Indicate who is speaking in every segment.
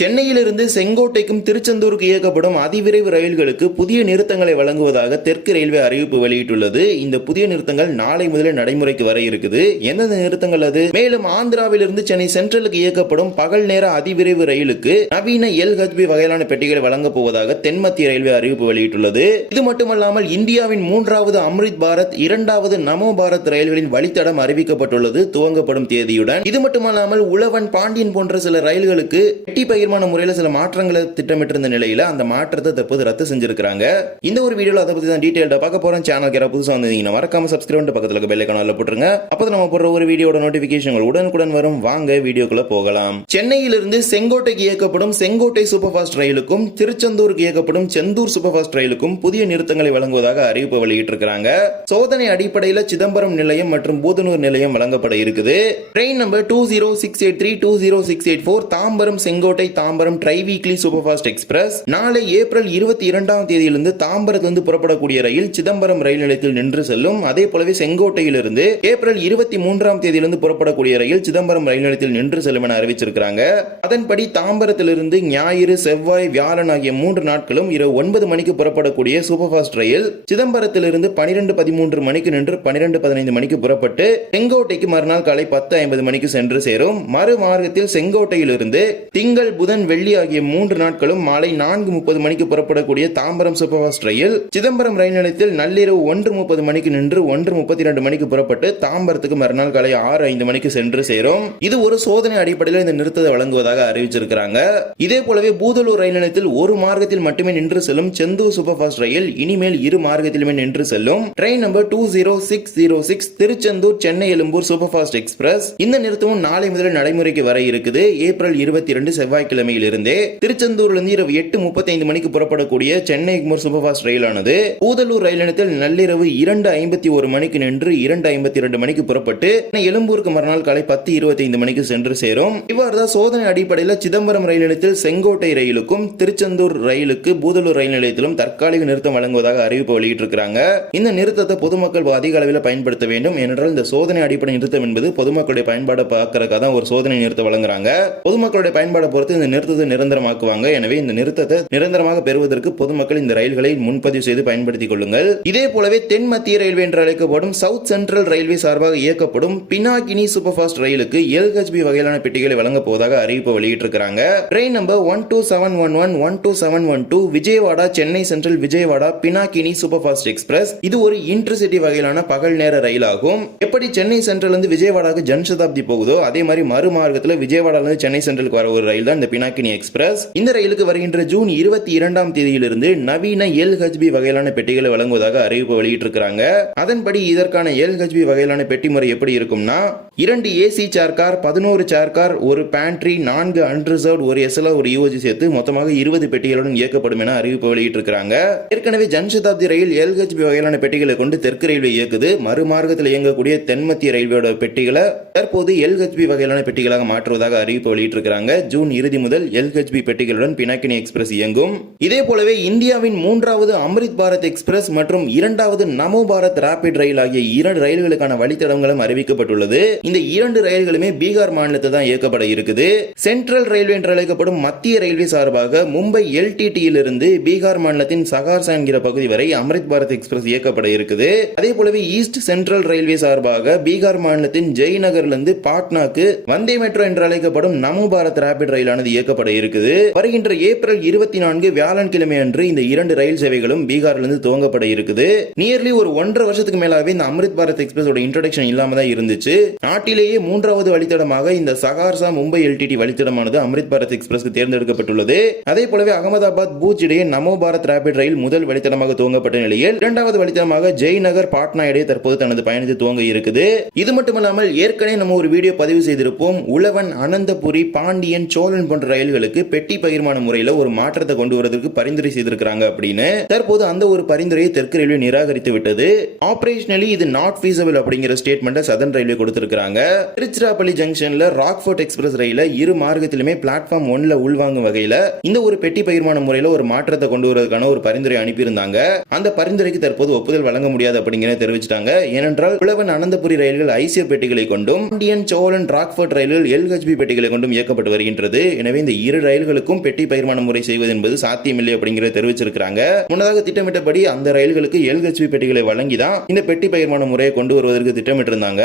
Speaker 1: சென்னையிலிருந்து செங்கோட்டைக்கும் திருச்செந்தூருக்கு இயக்கப்படும் அதிவிரைவு ரயில்களுக்கு புதிய நிறுத்தங்களை வழங்குவதாக தெற்கு ரயில்வே அறிவிப்பு வெளியிட்டுள்ளது. இந்த புதிய நிறுத்தங்கள் நாளை முதலில் நடைமுறைக்கு வர இருக்குது. எந்தெந்த நிறுத்தங்கள் அது? மேலும் ஆந்திராவிலிருந்து சென்னை சென்ட்ரலுக்கு இயக்கப்படும் பகல் நேர அதிவிரைவு ரயிலுக்கு நவீன எல் ஹச்பி வகையிலான பெட்டிகளை வழங்கப் போவதாக தென்மத்திய ரயில்வே அறிவிப்பு வெளியிட்டுள்ளது. இது மட்டுமல்லாமல் இந்தியாவின் மூன்றாவது அம்ரித் பாரத் இரண்டாவது நமோ பாரத் ரயில்களின் வழித்தடம் அறிவிக்கப்பட்டுள்ளது துவங்கப்படும் தேதியுடன். இது மட்டுமல்லாமல் உழவன் பாண்டியன் போன்ற சில ரயில்களுக்கு பெட்டி பகிர்மான முறையில் சில மாற்றங்களை திட்டமிட்டிருந்த நிலையில் அந்த மாற்றத்தை தற்போது ரத்து செஞ்சிருக்காங்க இந்த ஒரு வீடியோவில் அதை பத்தி தான் டீடைல்டா பார்க்க போறோம். சேனல் யாராவது புதுசாக வந்தீங்கன்னா மறக்காம சப்ஸ்கிரைப் பக்கத்தில் இருக்க பெல் ஐக்கான போட்டுருங்க. அப்போ நம்ம போடுற ஒரு வீடியோட நோட்டிஃபிகேஷன் உடனுக்குடன் வரும். வாங்க வீடியோக்குள்ள போகலாம். சென்னையிலிருந்து செங்கோட்டைக்கு இயக்கப்படும் செங்கோட்டை சூப்பர் ஃபாஸ்ட் ரயிலுக்கும் திருச்செந்தூருக்கு இயக்கப்படும் செந்தூர் சூப்பர் ஃபாஸ்ட் ரயிலுக்கும் புதிய நிறுத்தங்களை வழங்குவதாக அறிவிப்பு வெளியிட்டிருக்கிறாங்க. சோதனை அடிப்படையில் சிதம்பரம் நிலையம் மற்றும் பூதனூர் நிலையம் வழங்கப்பட இருக்குது. Train number two zero six eight three two zero six eight four Tambaram Sengottai Tambaram tri weekly super fast express நாளை ஏப்ரல் இருபத்தி இரண்டாம் தேதியிலிருந்து தாம்பரத்திலிருந்து புறப்படக்கூடிய ரயில் சிதம்பரம் ரயில் நிலையத்தில் நின்று செல்லும். அதே போலவே செங்கோட்டையிலிருந்து ஏப்ரல் இருபத்தி மூன்றாம் தேதியிலிருந்து புறப்படக்கூடிய ரயில் சிதம்பரம் ரயில் நிலையத்தில் நின்று செல்லும் என அறிவிச்சிருக்கிறாங்க. அதன்படி தாம்பரத்திலிருந்து ஞாயிறு செவ்வாய் வியாழன் ஆகிய மூன்று நாட்களும் இரவு ஒன்பது மணிக்கு புறப்படக்கூடிய சூப்பர் ஃபாஸ்ட் ரயில் சிதம்பரத்திலிருந்து பனிரெண்டு பதிமூன்று மணிக்கு நின்று பனிரெண்டு பதினைந்து மணிக்கு புறப்பட்டு செங்கோட்டைக்கு மறுநாள் காலை பத்து ஐம்பது மணிக்கு சென்று சேரும். மறு மார்க்கத்தில் செங்கோட்டையிலிருந்து திங்கள் புதன் வெள்ளி ஆகிய மூன்று நாட்களும் மாலை நான்கு முப்பது மணிக்கு புறப்படக்கூடிய தாம்பரம் சூப்பர்ஃபாஸ்ட் ரயில் சிதம்பரம் ரயில் நிலையத்தில் நள்ளிரவு ஒன்று முப்பது மணிக்கு நின்று ஒன்று முப்பத்தி ரெண்டு மணிக்கு புறப்பட்டு தாம்பரத்துக்கு மறுநாள் காலை ஆறு ஐந்து மணிக்கு சென்று சேரும். இது ஒரு சோதனை அடிப்படையில் இந்த நிறுத்தத்தை வழங்குவதாக அறிவிச்சிருக்கிறாங்க. இதே போலவே பூதலூர் ரயில் நிலையத்தில் ஒரு மார்க்கத்தில் மட்டுமே நின்று செல்லும் செந்தூர் சூப்பர் ஃபாஸ்ட் ரயில் இனிமேல் இரு மார்க்கத்திலுமே நின்று செல்லும். Train number two zero six zero six Tiruchendur Chennai Egmore super fast express. இந்த நிறுத்தமும் நாளை முதல் நடைமுறைக்கு வர இருக்குது. ஏப்ரல் இருபத்தி ரெண்டு செவ்வாய்க்கிழமையில் வியாழக்கிழமையிலிருந்தே திருச்செந்தூர்ல இருந்து இரவு எட்டு முப்பத்தைந்து மணிக்கு புறப்படக்கூடிய சென்னை எக்மோர் சூப்பர் ஃபாஸ்ட் ரயிலானது பூதலூர் ரயில் நிலையத்தில் நள்ளிரவு இரண்டு ஐம்பத்தி ஒரு மணிக்கு நின்று இரண்டு ஐம்பத்தி இரண்டு மணிக்கு புறப்பட்டு எழும்பூருக்கு மறுநாள் காலை பத்து இருபத்தைந்து மணிக்கு சென்று சேரும். இவ்வாறு தான் சோதனை அடிப்படையில் சிதம்பரம் ரயில் நிலையத்தில் செங்கோட்டை ரயிலுக்கும் திருச்செந்தூர் ரயிலுக்கு பூதலூர் ரயில் நிலையத்திலும் தற்காலிக நிறுத்தம் வழங்குவதாக அறிவிப்பு வெளியிட்டிருக்கிறாங்க. இந்த நிறுத்தத்தை பொதுமக்கள் அதிக அளவில் பயன்படுத்த வேண்டும் ஏனென்றால் இந்த சோதனை அடிப்படை நிறுத்தம் என்பது பொதுமக்களுடைய பயன்பாடு பார்க்கறதுக்காக தான் ஒரு சோதனை நிறுத்தம் வழங்குறாங்க. பொதுமக்களுடைய பயன்பாடு பொறுத்து இந்த நிறுத்தத்தை நிரந்தரமாக்குவாங்க. எனவே இந்த நிறுத்தத்தை நிரந்தரமாக பெறுவதற்கு பொதுமக்கள் இந்த ரயில்களை முன்பதிவு செய்து பயன்படுத்திக் கொள்ளுங்கள். இதே போலவே தென் மத்திய ரயில்வே என்று அழைக்கப்படும் சவுத் சென்ட்ரல் ரயில்வே சார்பாக இயக்கப்படும் பினாகினி சூப்பர் ஃபாஸ்ட் ரயிலுக்கு எல்ஹெச்பி வகையிலான பெட்டிகளை வழங்கப் போவதாக அறிவிப்பு வெளியிட்டிருக்கிறாங்க. Train number one two seven one one one two seven one two Vijayawada Chennai central Vijayawada Pinakini super fast express. இது ஒரு இன்டர்சிட்டி வகையிலான பகல் நேர ரயில் ஆகும் எப்படி சென்னை சென்ட்ரல் இருந்து விஜயவாடாக்கு ஜன் சதாப்தி போகுதோ அதே மாதிரி மறுமார்க்கத்தில் விஜயவாடால இருந்து சென்னை சென்ட்ரலுக்கு வர ஒரு ரயில் தான் இந்த பினாக்கினி எக்ஸ்பிரஸ். இந்த ரயிலுக்கு வருகின்ற ஜூன் இருபத்தி இரண்டாம் தேதியிலிருந்து நவீன எல் ஹெச்பி வகையிலான பெட்டிகளை வழங்குவதாக அறிவிப்பு வெளியிட்டிருக்கிறாங்க. அதன்படி இதற்கான எல் ஹெச்பி வகையிலான பெட்டி முறை எப்படி இருக்கும்னா இரண்டு ஏசி சேர் கார் பதினோரு சேர் கார் ஒரு பேண்ட்ரி நான்கு அன்ரிசர்வ் ஒரு எஸ்எல்ஆ ஒரு யூஜி சேர்த்து மொத்தமாக இருபது பெட்டிகளுடன் இயக்கப்படும் என அறிவிப்பு வெளியிட்டிருக்கிறாங்க. ஏற்கனவே ஜன்சதாப்தி ரயில் எல்ஹெச்பி வகையிலான பெட்டிகளை கொண்டு தெற்கு ரயில்வே இயக்குது. மறுமார்க்கத்தில் இயங்கக்கூடிய தென்மத்திய ரயில்வேயோட பெட்டிகளை தற்போது எல்ஹெச்பி வகையிலான பெட்டிகளாக மாற்றுவதாக அறிவிப்பு வெளியிட்டிருக்கிறாங்க. ஜூன் இறுதி முதல் எல்ஹெச்பி பெட்டிகளுடன் பினாக்கினி எக்ஸ்பிரஸ் இயங்கும். இதே போலவே இந்தியாவின் மூன்றாவது அம்ரித் பாரத் எக்ஸ்பிரஸ் மற்றும் இரண்டாவது நமோ பாரத் ராபிட் ரயில் ஆகிய இரண்டு ரயில்களுக்கான வழித்தடங்களும் அறிவிக்கப்பட்டுள்ளது. இந்த இரண்டு ரயில்களுமே பீகார் மாநிலத்தில் தான் இயக்கப்பட இருக்குது. சென்ட்ரல் ரயில்வே என்று அழைக்கப்படும் மத்திய ரயில்வே சார்பாக மும்பை எல்டிடியிலிருந்து பீகார் மாநிலத்தின் சகார்சா என்கிற பகுதி வரை அமிர்த் பாரத் எக்ஸ்பிரஸ் இயக்கப்பட இருக்குது. அதே போலவே ஈஸ்ட் சென்ட்ரல் ரயில்வே சார்பாக பீகார் மாநிலத்தின் ஜெய்நகர்லேருந்து பாட்னாக்கு வந்தே மெட்ரோ என்று அழைக்கப்படும் நமோ பாரத் ராபிட் ரயிலானது இயக்கப்பட இருக்குது. வருகின்ற ஏப்ரல் இருபத்தி நான்கு வியாழன் கிழமை அன்று இந்த இரண்டு ரயில் சேவைகளும் பீகார்லிருந்து துவங்கப்பட இருக்குது. நியர்லி ஒரு ஒன்றரை வருஷத்துக்கு மேலாகவே இந்த அமிர்த் பாரத் எக்ஸ்பிரஸோட இன்ட்ரடக்ஷன் இல்லாம தான் இருந்துச்சு. நாட்டிலேயே மூன்றாவது வழித்தடமாக இந்த சகார்சா மும்பை எல்டிடி வழித்தடமானது அமிர்த் பாரத் எக்ஸ்பிரஸ்க்கு தேர்ந்தெடுக்கப்பட்டுள்ளது. அதே போலவே அகமதாபாத் பூஜ் இடையே நமோ பாரத் ராபிட் ரயில் முதல் வழித்தடமாக துவங்கப்பட்ட நிலையில் இரண்டாவது வழித்தடமாக ஜெய்நகர் பாட்னா இடையே தற்போது தனது பயணத்தை துவங்க இருக்குது. இது மட்டுமல்லாமல் ஏற்கனவே நம்ம ஒரு வீடியோ பதிவு செய்திருப்போம். உழவன் அனந்தபுரி பாண்டியன் சோழன் போன்ற ரயில்களுக்கு பெட்டி பகிர்மான முறையில் ஒரு மாற்றத்தை கொண்டு வருவதற்கு பரிந்துரை செய்திருக்கிறாங்க அப்படின்னு. தற்போது அந்த ஒரு பரிந்துரையை தெற்கு ரயில்வே நிராகரித்து விட்டது. ஆபரேஷனலி இது நாட் feasible அப்படிங்கிற ஸ்டேட்மெண்ட்டை சதன் ரயில்வே கொடுத்திருக்காங்க திருச்சிராப்பள்ளி ஜங்ஷன்ல ராக்ஃபோர்ட் எக்ஸ்பிரஸ் ரயில இரு மார்க்கத்திலுமே பிளாட்ஃபார்ம் ஒன்ல உள்வாங்கும் வகையில இந்த ஒரு பெட்டி பகிர்மான முறையில ஒரு மாற்றத்தை கொண்டு வருவதற்கான ஒரு பரிந்துரை அனுப்பியிருந்தாங்க. அந்த பரிந்துரைக்கு தற்போது ஒப்புதல் வழங்க முடியாது அப்படிங்கிற தெரிவிச்சிட்டாங்க. ஏனென்றால் உழவன் அனந்தபுரி ரயில்கள் ஐசிஎஃப் பெட்டிகளை கொண்டும் இந்தியன் சோழன் ராக்ஃபோர்ட் ரயில்கள் எல்ஹெச்பி பெட்டிகளை கொண்டும் இயக்கப்பட்டு வருகின்றது. எனவே இந்த இரு ரயில்களுக்கும் பெட்டி பகிர்மான முறை செய்வது என்பது சாத்தியமில்லை அப்படிங்கிறத தெரிவிச்சிருக்காங்க முன்னதாக திட்டமிட்டபடி அந்த ரயில்களுக்கு எல்ஹெச்பி பெட்டிகளை வழங்கி தான் இந்த பெட்டி பகிர்மான முறையை கொண்டு வருவதற்கு திட்டமிட்டிருந்தாங்க.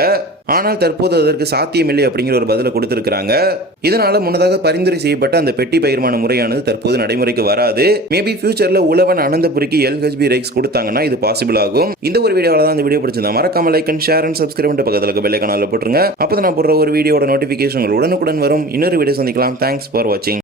Speaker 1: ஆனால் தற்போது அதற்கு சாத்தியமில்லை அப்படிங்கிற ஒரு பதிலை கொடுத்திருக்காங்க இதனால முன்னதாக பரிந்துரை செய்யப்பட்ட அந்த பெட்டி பகிர்மான முறையானது தற்போது நடைமுறைக்கு வராது. மேபி ஃபியூச்சர்ல உழவன் அனந்தபுரிக்கு எல்ஹெச்பி ரைக்ஸ் கொடுத்தாங்கன்னா இது பாசிபிள் ஆகும். இந்த ஒரு வீடியோவில் தான் இந்த வீடியோ பிடிச்சிருந்தா மறக்காம like and share and subscribe பக்கத்தில் இருக்க பெல்லை போட்டுருங்க. அப்போ நான் போடுற ஒரு வீடியோட நோட்டிஃபிகேஷன் உடனுக்குடன் வரும். இன்னொரு வீடியோ சந்திக்கலாம். தேங்க்ஸ் ஃபார் வாட்சிங்